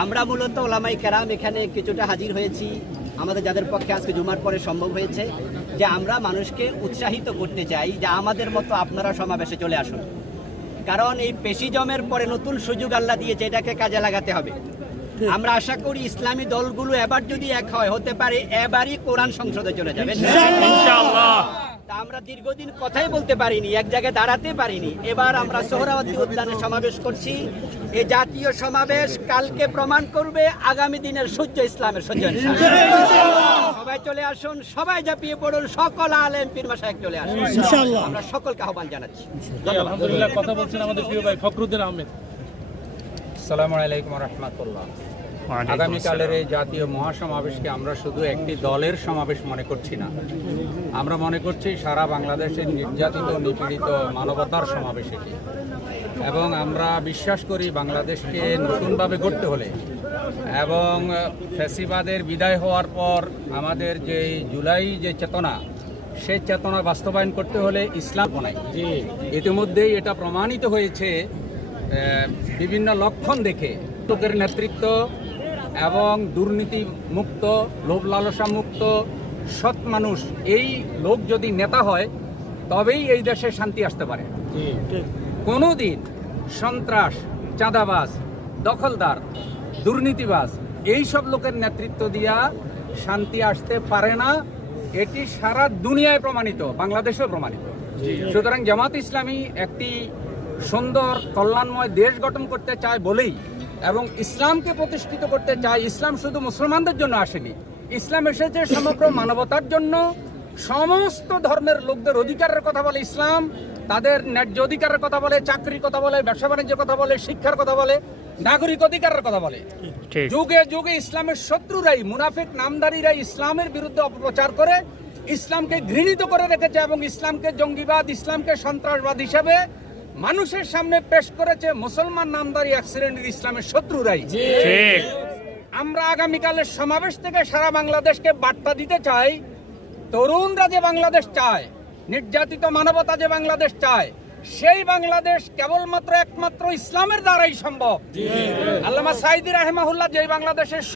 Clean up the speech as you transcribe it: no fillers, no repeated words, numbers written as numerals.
আমরা মূলত ওলামাই কেরাম এখানে কিছুটা হাজির হয়েছি, আমাদের যাদের পক্ষে আজকে জুমার পরে সম্ভব হয়েছে, যে আমরা মানুষকে উৎসাহিত করতে চাই যে আমাদের মতো আপনারা সমাবেশে চলে আসুন। কারণ এই পেশিজমের পরে নতুন সুযোগ আল্লাহ দিয়েছে, এটাকে কাজে লাগাতে হবে। আমরা আশা করি ইসলামী দলগুলো এবার যদি এক হয়, হতে পারে এবারই কোরআন সংসদে চলে যাবে ইনশাআল্লাহ। তা আমরা দীর্ঘদিন কথাই বলতে পারিনি, এক জায়গায় দাঁড়াতে পারিনি। এবার আমরা সোহরাওয়ার্দী উদ্যানে সমাবেশ করছি। এই জাতীয় সমাবেশ কালকে প্রমাণ করবে আগামী দিনের সূর্য ইসলামের সূর্য। সবাই চলে আসুন, সবাই ঝাঁপিয়ে পড়ুন, সকল আলেম পীর মাশায়েখ চলে আসুন ইনশাআল্লাহ। আমরা সকলকে আহ্বান জানাচ্ছি। আলহামদুলিল্লাহ। কথা বলছেন আমাদের প্রিয় ভাই ফখরুদ্দিন আহমেদ। আসসালামু আলাইকুম রাহমাতুল্লাহ। আগামীকালের এই জাতীয় মহাসমাবেশকে আমরা শুধু একটি দলের সমাবেশ মনে করছি না, আমরা মনে করছি সারা বাংলাদেশের নির্যাতিত নিপীড়িত মানবতার সমাবেশ এটি। এবং আমরা বিশ্বাস করি বাংলাদেশকে নতুনভাবে গড়তে হলে এবং ফ্যাসিবাদের বিদায় হওয়ার পর আমাদের যে জুলাই যে চেতনা, সেই চেতনা বাস্তবায়ন করতে হলে ইসলাম বানাই। ইতিমধ্যেই এটা প্রমাণিত হয়েছে বিভিন্ন লক্ষণ দেখে। লোকের নেতৃত্ব এবং দুর্নীতি মুক্ত, লোভ লালসা মুক্ত সৎ মানুষ, এই লোক যদি নেতা হয় তবেই এই দেশে শান্তি আসতে পারে। কোনোদিন সন্ত্রাস, চাঁদাবাজ, দখলদার, দুর্নীতিবাজ এই সব লোকের নেতৃত্ব দিয়া শান্তি আসতে পারে না। এটি সারা দুনিয়ায় প্রমাণিত, বাংলাদেশেও প্রমাণিত। সুতরাং জামাত ইসলামী একটি সুন্দর কল্যাণময় দেশ গঠন করতে চায় বলেই, এবং ইসলামকে প্রতিষ্ঠিত করতে চায়। ইসলাম শুধু মুসলমানদের জন্য আসেনি, ইসলাম এসেছে সমগ্র মানবতার জন্য। সমস্ত ধর্মের লোকদের অধিকারের কথা বলে ইসলাম, তাদের ন্যায্য অধিকারের কথা বলে, চাকরির কথা বলে, ব্যবসা বাণিজ্যের কথা বলে, শিক্ষার কথা বলে, নাগরিক অধিকারের কথা বলে। যুগে যুগে ইসলামের শত্রুরাই, মুনাফিক নামধারীরাই ইসলামের বিরুদ্ধে অপপ্রচার করে ইসলামকে ঘৃণিত করে রেখেছে এবং ইসলামকে জঙ্গিবাদ, ইসলামকে সন্ত্রাসবাদ হিসেবে মানুষের সামনে পেশ করেছে মুসলমান নামধারী এক শ্রেণীর ইসলামের শত্রুরাই। আমরা আগামীকালের সমাবেশ থেকে সারা বাংলাদেশকে বার্তা দিতে চাই, তরুণরা যে বাংলাদেশ চায়, নির্যাতিত মানবতা যে বাংলাদেশ চায়, সেই বাংলাদেশ কেবলমাত্র একমাত্র ইসলামের দ্বারাই সম্ভব। আল্লামা সাঈদী রাহিমাহুল্লাহ যে বাংলাদেশের